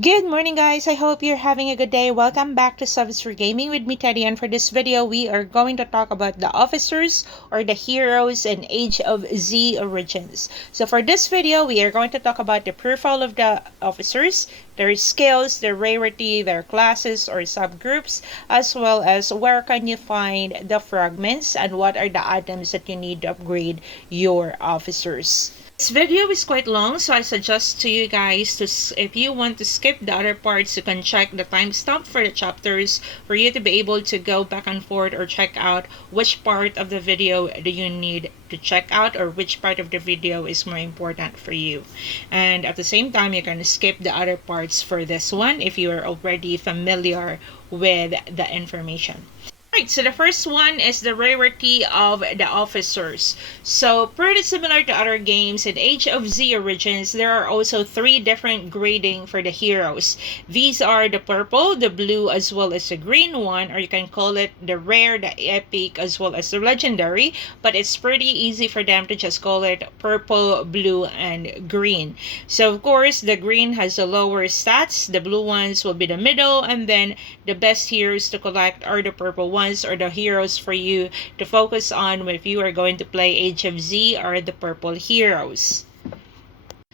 Good morning, guys. I hope you're having a good day. Welcome back to Subs for Gaming with me, Teddy. And for this video, we are going to talk about the officers or the heroes in Age of Z Origins. So for this video, we are going to talk about the profile of the officers, their skills, their rarity, their classes or subgroups, as well as where can you find the fragments and what are the items that you need to upgrade your officers. This video is quite long, so I suggest to you guys to, if you want to skip the other parts, you can check the timestamp for the chapters for you to be able to go back and forth or check out which part of the video do you need to check out or which part of the video is more important for you. And at the same time, you can skip the other parts for this one if you are already familiar with the information. Right, so the first one is the rarity of the officers. So pretty similar to other games in Age of Z Origins, there are also three different grading for the heroes. These are the purple, the blue, as well as the green one, or you can call it the rare, the epic, as well as the legendary, but it's pretty easy for them to just call it purple, blue, and green. So of course, the green has the lower stats, the blue ones will be the middle, and then the best heroes to collect are the purple ones, or the heroes for you to focus on if you are going to play Age of Z are the purple heroes.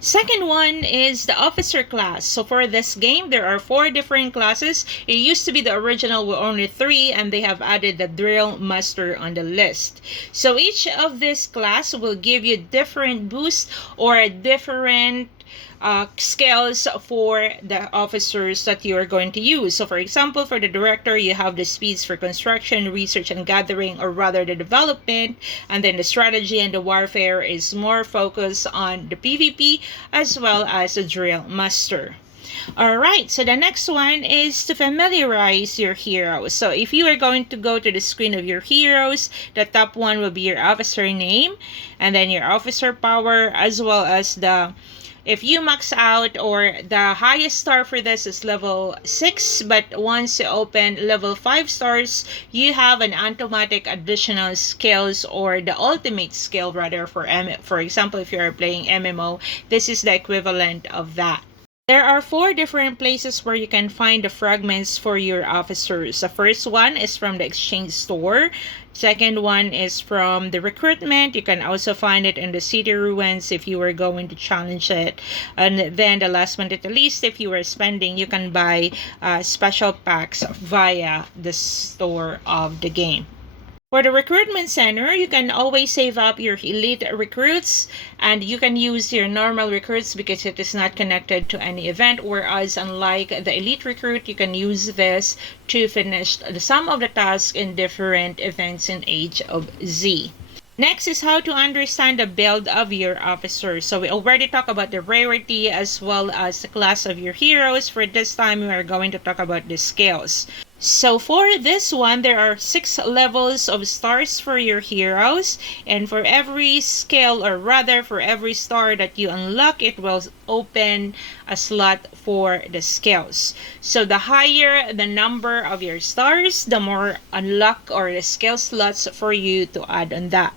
Second one is the officer class. So for this game, there are 4 different classes. It used to be the original with only 3, and they have added the drill master on the list. So each of this class will give you different boosts or different skills for the officers that you are going to use. So for example, for the director, you have the speeds for construction, research and gathering, or rather the development, and then the strategy and the warfare is more focused on the PvP as well as the drill master. Alright, so the next one is to familiarize your heroes. So if you are going to go to the screen of your heroes, the top one will be your officer name, and then your officer power, as well as the if you max out, or the highest star for this is level 6, but once you open level 5 stars, you have an automatic additional skills, or the ultimate skill rather for example, if you are playing MMO, this is the equivalent of that. There are 4 different places where you can find the fragments for your officers. The first one is from the exchange store. Second one is from the recruitment. You can also find it in the city ruins if you were going to challenge it. And then the last but not the least, if you were spending, you can buy special packs via the store of the game. For the recruitment center, you can always save up your elite recruits, and you can use your normal recruits because it is not connected to any event, whereas unlike the elite recruit, you can use this to finish some of the tasks in different events in Age of Z. Next is how to understand the build of your officers. So we already talked about the rarity as well as the class of your heroes. For this time, we are going to talk about the skills. So for this one, there are 6 levels of stars for your heroes, and for every skill, or rather for every star that you unlock, it will open a slot for the skills. So the higher the number of your stars, the more unlock or the skill slots for you to add on that.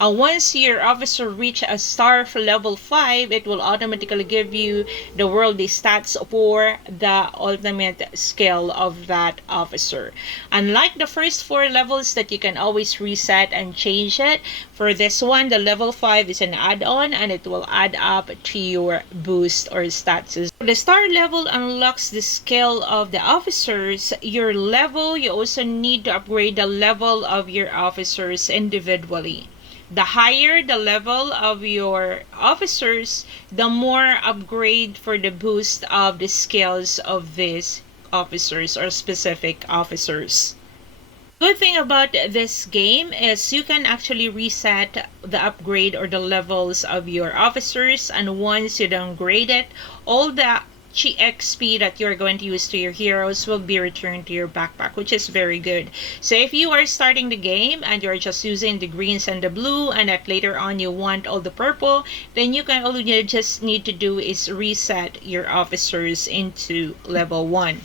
Once your officer reach a star for level 5, it will automatically give you the worldly stats for the ultimate skill of that officer. Unlike the first 4 levels that you can always reset and change it, for this one, the level 5 is an add-on and it will add up to your boost or stats. The star level unlocks the skill of the officers. Your level, you also need to upgrade the level of your officers individually. The higher the level of your officers, the more upgrade for the boost of the skills of these officers or specific officers. Good thing about this game is you can actually reset the upgrade or the levels of your officers, and once you downgrade it, all the XP that you're going to use to your heroes will be returned to your backpack, which is very good. So if you are starting the game and you're just using the greens and the blue, and that later on you want all the purple, then all you just need to do is reset your officers into level 1.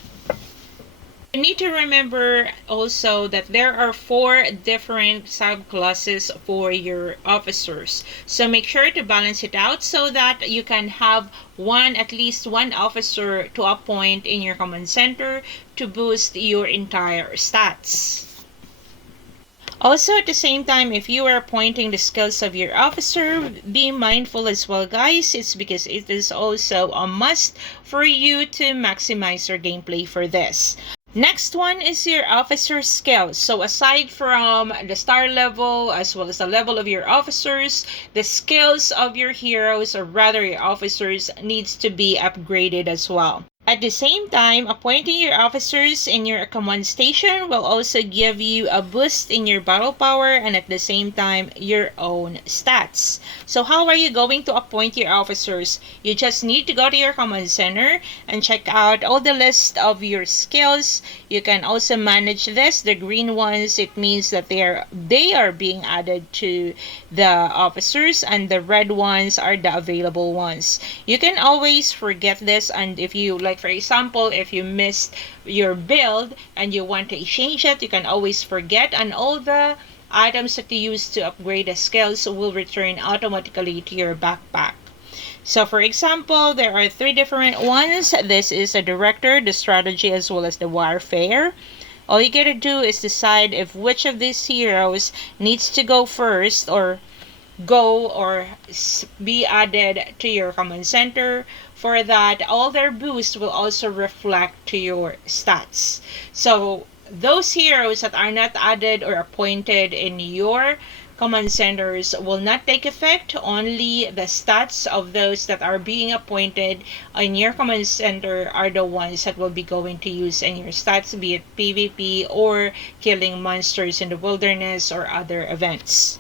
You need to remember also that there are 4 different subclasses for your officers. So make sure to balance it out so that you can have at least one officer to appoint in your command center to boost your entire stats. Also, at the same time, if you are appointing the skills of your officer, be mindful as well, guys. It's because it is also a must for you to maximize your gameplay for this. Next one is your officer skills. So aside from the star level as well as the level of your officers, the skills of your heroes, or rather your officers, needs to be upgraded as well. At the same time, appointing your officers in your command station will also give you a boost in your battle power and at the same time your own stats. So how are you going to appoint your officers? You just need to go to your command center and check out all the list of your skills. You can also manage this. The green ones, it means that they are being added to the officers, and the red ones are the available ones. You can always forget this, and if you like, for example, if you missed your build and you want to change it, you can always forget, and all the items that you use to upgrade the skills will return automatically to your backpack. So for example, there are 3 different ones. This is the director, the strategy, as well as the warfare. All you gotta do is decide if which of these heroes needs to go first or be added to your command center. For that, all their boosts will also reflect to your stats. So those heroes that are not added or appointed in your command centers will not take effect. Only the stats of those that are being appointed in your command center are the ones that will be going to use in your stats, be it PvP or killing monsters in the wilderness or other events.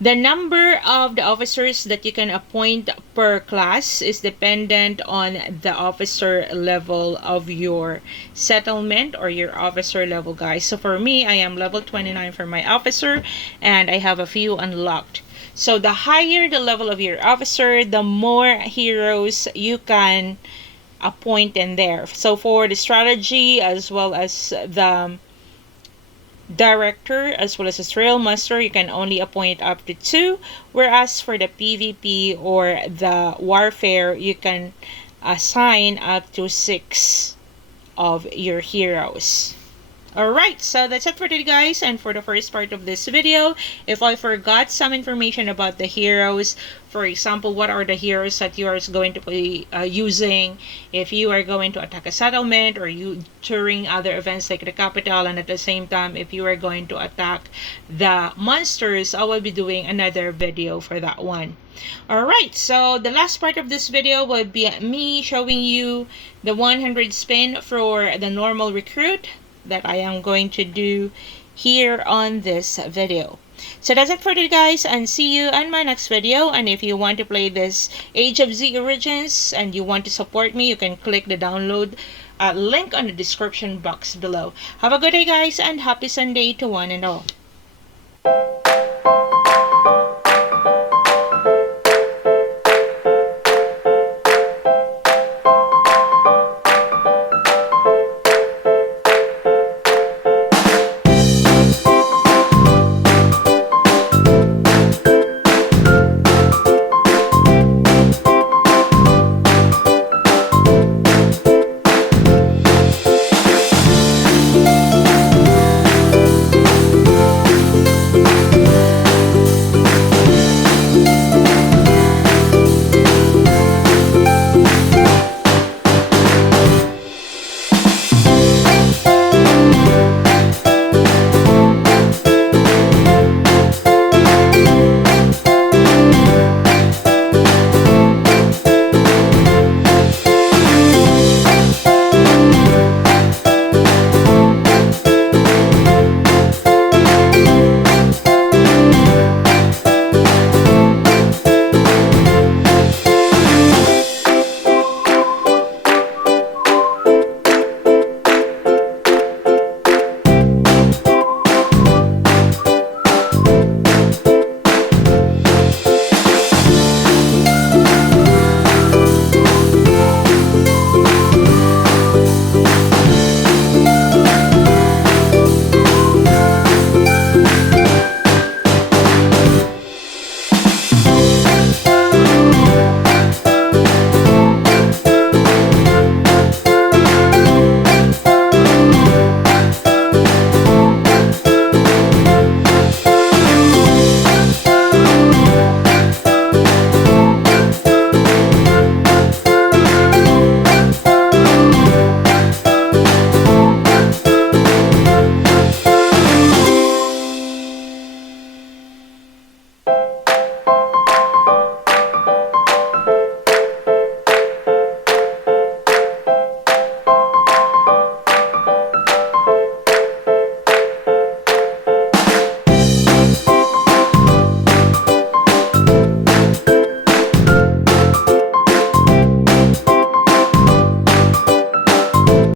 The number of the officers that you can appoint per class is dependent on the officer level of your settlement or your officer level, guys. So for me, I am level 29 for my officer and I have a few unlocked. So the higher the level of your officer, the more heroes you can appoint in there. So for the strategy as well as the director as well as a trail master, you can only appoint up to 2, whereas for the PvP or the warfare, you can assign up to 6 of your heroes. Alright, so that's it for today, guys, and for the first part of this video. If I forgot some information about the heroes, for example, what are the heroes that you are going to be using if you are going to attack a settlement or during other events like the capital, and at the same time if you are going to attack the monsters, I will be doing another video for that one. Alright, so the last part of this video will be me showing you the 100 spin for the normal recruit that I am going to do here on this video. So that's it for today, guys, and see you on my next video. And if you want to play this Age of Z Origins and you want to support me, you can click the download link on the description box below. Have a good day, guys, and happy Sunday to one and all.